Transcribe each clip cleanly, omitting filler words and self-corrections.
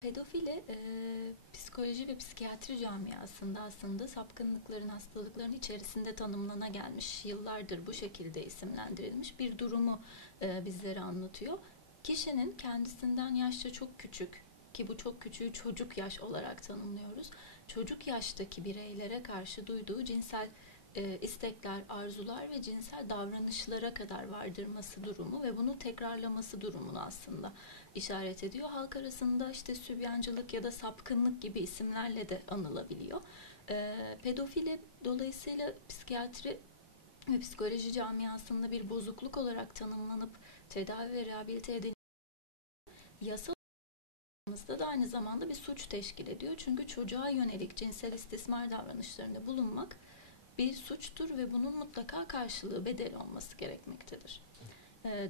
Pedofili psikoloji ve psikiyatri camiasında aslında sapkınlıkların, hastalıkların içerisinde tanımlana gelmiş, yıllardır bu şekilde isimlendirilmiş bir durumu bizlere anlatıyor. Kişinin kendisinden yaşça çok küçük, ki bu çok küçüğü çocuk yaş olarak tanımlıyoruz, çocuk yaştaki bireylere karşı duyduğu cinsel istekler, arzular ve cinsel davranışlara kadar vardırması durumu ve bunu tekrarlaması durumunu aslında işaret ediyor. Halk arasında işte sübyancılık ya da sapkınlık gibi isimlerle de anılabiliyor. Pedofili dolayısıyla psikiyatri ve psikoloji camiasında bir bozukluk olarak tanımlanıp tedavi ve rehabilite edilmesi yasal da aynı zamanda bir suç teşkil ediyor. Çünkü çocuğa yönelik cinsel istismar davranışlarında bulunmak bir suçtur ve bunun mutlaka karşılığı, bedel olması gerekmektedir.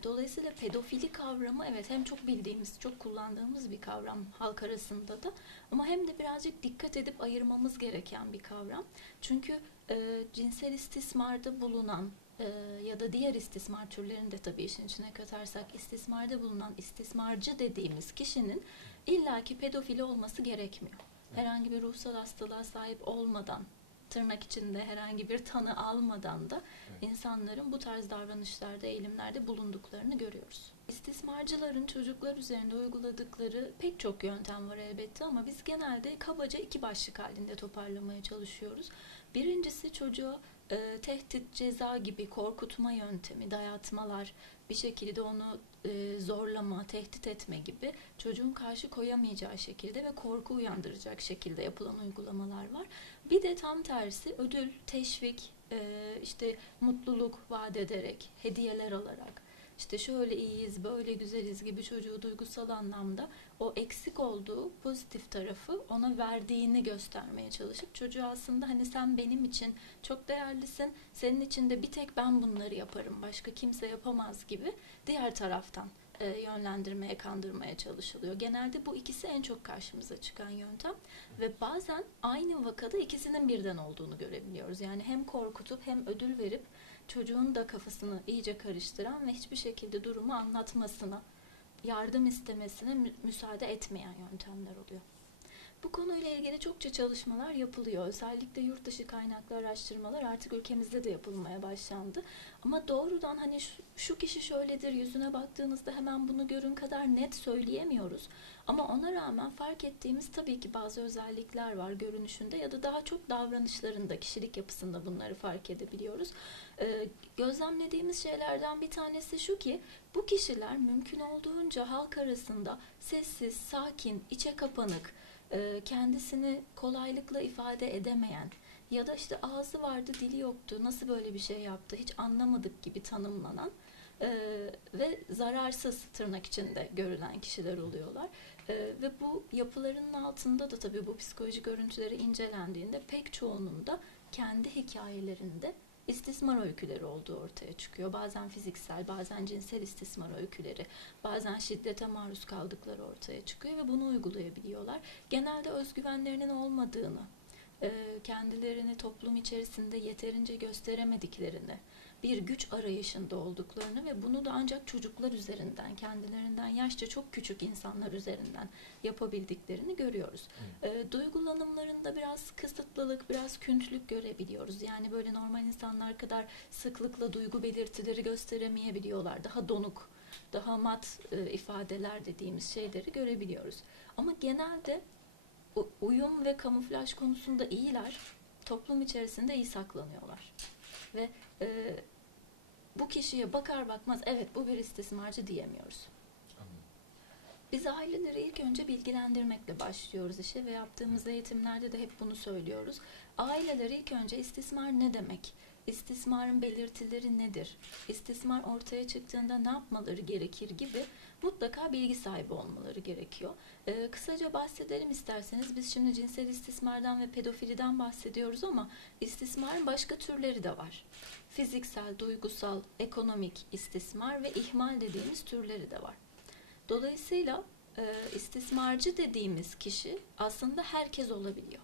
Dolayısıyla pedofili kavramı evet hem çok bildiğimiz, çok kullandığımız bir kavram halk arasında da ama hem de birazcık dikkat edip ayırmamız gereken bir kavram. Çünkü cinsel istismarda bulunan ya da diğer istismar türlerini de tabii işin içine katarsak istismarda bulunan istismarcı dediğimiz kişinin illaki pedofili olması gerekmiyor. Herhangi bir ruhsal hastalığa sahip olmadan, tırnak içinde herhangi bir tanı almadan da insanların bu tarz davranışlarda, eğilimlerde bulunduklarını görüyoruz. İstismarcıların çocuklar üzerinde uyguladıkları pek çok yöntem var elbette ama biz genelde kabaca iki başlık halinde toparlamaya çalışıyoruz. Birincisi çocuğa tehdit, ceza gibi korkutma yöntemi, dayatmalar, bir şekilde onu zorlama, tehdit etme gibi çocuğun karşı koyamayacağı şekilde ve korku uyandıracak şekilde yapılan uygulamalar var. Bir de tam tersi ödül, teşvik, işte mutluluk vaat ederek, hediyeler alarak, işte şöyle iyiyiz, böyle güzeliz gibi çocuğu duygusal anlamda o eksik olduğu pozitif tarafı ona verdiğini göstermeye çalışıp çocuğu aslında hani sen benim için çok değerlisin, senin için de bir tek ben bunları yaparım, başka kimse yapamaz gibi diğer taraftan yönlendirmeye, kandırmaya çalışılıyor. Genelde bu ikisi en çok karşımıza çıkan yöntem ve bazen aynı vakada ikisinin birden olduğunu görebiliyoruz. Yani hem korkutup hem ödül verip çocuğun da kafasını iyice karıştıran ve hiçbir şekilde durumu anlatmasına, yardım istemesine müsaade etmeyen yöntemler oluyor. Bu konuyla ilgili çokça çalışmalar yapılıyor. Özellikle yurt dışı kaynaklı araştırmalar artık ülkemizde de yapılmaya başlandı. Ama doğrudan hani şu kişi şöyledir, yüzüne baktığınızda hemen bunu görün kadar net söyleyemiyoruz. Ama ona rağmen fark ettiğimiz tabii ki bazı özellikler var görünüşünde ya da daha çok davranışlarında, kişilik yapısında bunları fark edebiliyoruz. Gözlemlediğimiz şeylerden bir tanesi şu ki bu kişiler mümkün olduğunca halk arasında sessiz, sakin, içe kapanık, kendisini kolaylıkla ifade edemeyen ya da işte ağzı vardı dili yoktu, nasıl böyle bir şey yaptı hiç anlamadık gibi tanımlanan ve zararsız tırnak içinde görülen kişiler oluyorlar. Ve bu yapılarının altında da tabii bu psikolojik görüntüleri incelendiğinde pek çoğunun da kendi hikayelerinde istismar öyküleri olduğu ortaya çıkıyor. Bazen fiziksel, bazen cinsel istismar öyküleri, bazen şiddete maruz kaldıkları ortaya çıkıyor ve bunu uygulayabiliyorlar. Genelde özgüvenlerinin olmadığını, kendilerini toplum içerisinde yeterince gösteremediklerini, bir güç arayışında olduklarını ve bunu da ancak çocuklar üzerinden, kendilerinden yaşça çok küçük insanlar üzerinden yapabildiklerini görüyoruz. Duygulanımlarında biraz kısıtlılık, biraz küntülük görebiliyoruz. Yani böyle normal insanlar kadar sıklıkla duygu belirtileri gösteremeyebiliyorlar. Daha donuk, daha mat ifadeler dediğimiz şeyleri görebiliyoruz. Ama genelde uyum ve kamuflaj konusunda iyiler, toplum içerisinde iyi saklanıyorlar. Ve bu kişiye bakar bakmaz evet bu bir istismarcı diyemiyoruz. Biz aileleri ilk önce bilgilendirmekle başlıyoruz işe ve yaptığımız eğitimlerde de hep bunu söylüyoruz. Aileler ilk önce istismar ne demek? İstismarın belirtileri nedir? İstismar ortaya çıktığında ne yapmaları gerekir gibi mutlaka bilgi sahibi olmaları gerekiyor. Kısaca bahsedelim isterseniz. Biz şimdi cinsel istismardan ve pedofiliden bahsediyoruz ama istismarın başka türleri de var. Fiziksel, duygusal, ekonomik istismar ve ihmal dediğimiz türleri de var. Dolayısıyla istismarcı dediğimiz kişi aslında herkes olabiliyor.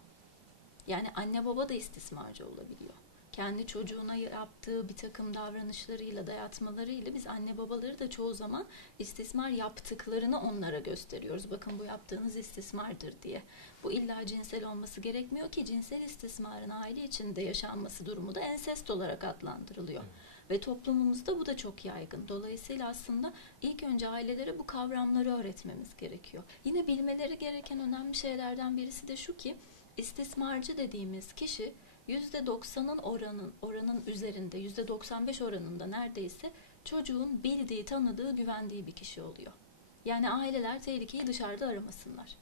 Yani anne baba da istismarcı olabiliyor. kendi çocuğuna yaptığı bir takım davranışlarıyla, dayatmalarıyla biz anne babaları da çoğu zaman istismar yaptıklarını onlara gösteriyoruz. Bakın bu yaptığınız istismardır diye. Bu illa cinsel olması gerekmiyor ki, cinsel istismarın aile içinde yaşanması durumu da ensest olarak adlandırılıyor. Ve toplumumuzda bu da çok yaygın. Dolayısıyla aslında ilk önce ailelere bu kavramları öğretmemiz gerekiyor. Yine bilmeleri gereken önemli şeylerden birisi de şu ki, istismarcı dediğimiz kişi %90'ın oranın üzerinde, %95 oranında neredeyse çocuğun bildiği, tanıdığı, güvendiği bir kişi oluyor. Yani aileler tehlikeyi dışarıda aramasınlar.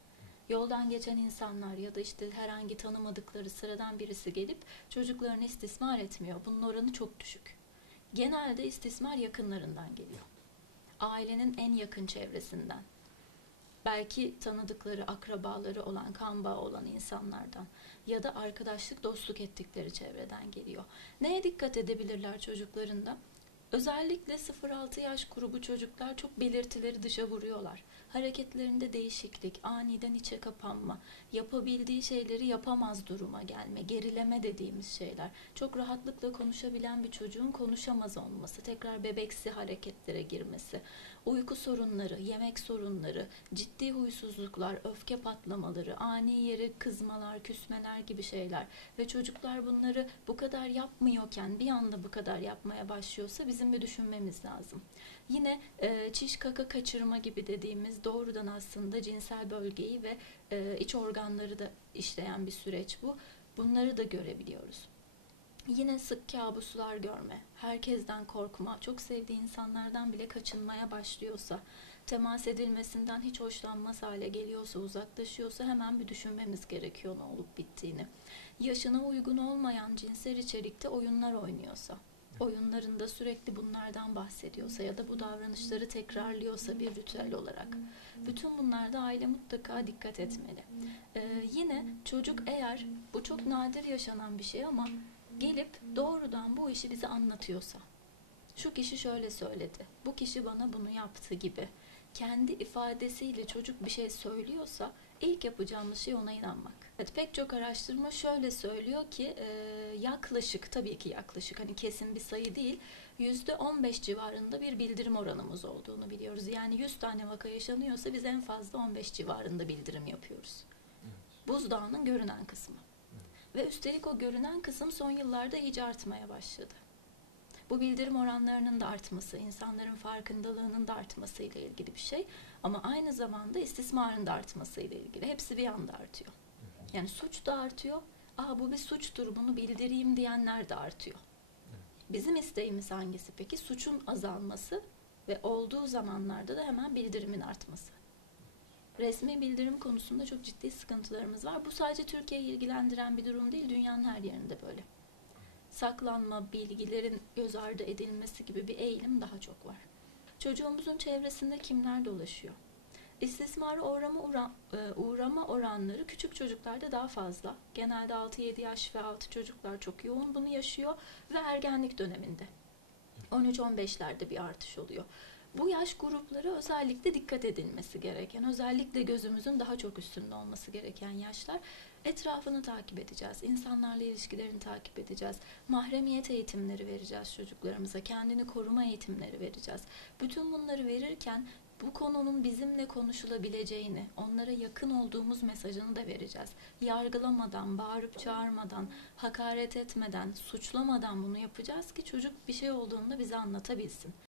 Yoldan geçen insanlar ya da işte herhangi tanımadıkları sıradan birisi gelip çocuklarını istismar etmiyor. Bunun oranı çok düşük. Genelde istismar yakınlarından geliyor. Ailenin en yakın çevresinden. Belki tanıdıkları, akrabaları olan, kan bağı olan insanlardan ya da arkadaşlık, dostluk ettikleri çevreden geliyor. Neye dikkat edebilirler çocuklarında? Özellikle 0-6 yaş grubu çocuklar çok belirtileri dışa vuruyorlar. Hareketlerinde değişiklik, aniden içe kapanma, yapabildiği şeyleri yapamaz duruma gelme, gerileme dediğimiz şeyler. Çok rahatlıkla konuşabilen bir çocuğun konuşamaz olması, tekrar bebeksi hareketlere girmesi, uyku sorunları, yemek sorunları, ciddi huysuzluklar, öfke patlamaları, ani yere kızmalar, küsmeler gibi şeyler. Ve çocuklar bunları bu kadar yapmıyorken bir anda bu kadar yapmaya başlıyorsa bizim bir düşünmemiz lazım. Yine çiş kaka kaçırma gibi dediğimiz doğrudan aslında cinsel bölgeyi ve iç organları da işleyen bir süreç bu. Bunları da görebiliyoruz. Yine sık kabuslar görme, herkesten korkma, çok sevdiği insanlardan bile kaçınmaya başlıyorsa, temas edilmesinden hiç hoşlanmaz hale geliyorsa, uzaklaşıyorsa hemen bir düşünmemiz gerekiyor ne olup bittiğini. Yaşına uygun olmayan cinsel içerikte oyunlar oynuyorsa, oyunlarında sürekli bunlardan bahsediyorsa ya da bu davranışları tekrarlıyorsa bir ritüel olarak, bütün bunlarda aile mutlaka dikkat etmeli. Yine çocuk, eğer bu çok nadir yaşanan bir şey ama gelip doğrudan bu işi bize anlatıyorsa, şu kişi şöyle söyledi, bu kişi bana bunu yaptı gibi kendi ifadesiyle çocuk bir şey söylüyorsa ilk yapacağımız şey ona inanmak. Evet, pek çok araştırma şöyle söylüyor ki yaklaşık, tabii ki yaklaşık, hani kesin bir sayı değil, %15 civarında bir bildirim oranımız olduğunu biliyoruz. Yani 100 tane vaka yaşanıyorsa biz en fazla 15 civarında bildirim yapıyoruz. Buzdağının görünen kısmı. Ve üstelik o görünen kısım son yıllarda iyice artmaya başladı. Bu bildirim oranlarının da artması, insanların farkındalığının da artması ile ilgili bir şey. Ama aynı zamanda istismarın da artması ile ilgili. Hepsi bir anda artıyor. Yani suç da artıyor. Bu bir suçtur, bunu bildireyim diyenler de artıyor. Bizim isteğimiz hangisi peki? Suçun azalması ve olduğu zamanlarda da hemen bildirimin artması. Resmi bildirim konusunda çok ciddi sıkıntılarımız var. Bu sadece Türkiye'yi ilgilendiren bir durum değil, dünyanın her yerinde böyle. Saklanma, bilgilerin göz ardı edilmesi gibi bir eğilim daha çok var. Çocuğumuzun çevresinde kimler dolaşıyor? İstismara uğrama oranları küçük çocuklarda daha fazla. Genelde 6-7 yaş ve altı çocuklar çok yoğun bunu yaşıyor ve ergenlik döneminde. 13-15'lerde bir artış oluyor. Bu yaş grupları özellikle dikkat edilmesi gereken, özellikle gözümüzün daha çok üstünde olması gereken yaşlar. Etrafını takip edeceğiz, insanlarla ilişkilerini takip edeceğiz, mahremiyet eğitimleri vereceğiz çocuklarımıza, kendini koruma eğitimleri vereceğiz. Bütün bunları verirken bu konunun bizimle konuşulabileceğini, onlara yakın olduğumuz mesajını da vereceğiz. Yargılamadan, bağırıp çağırmadan, hakaret etmeden, suçlamadan bunu yapacağız ki çocuk bir şey olduğunda bize anlatabilsin.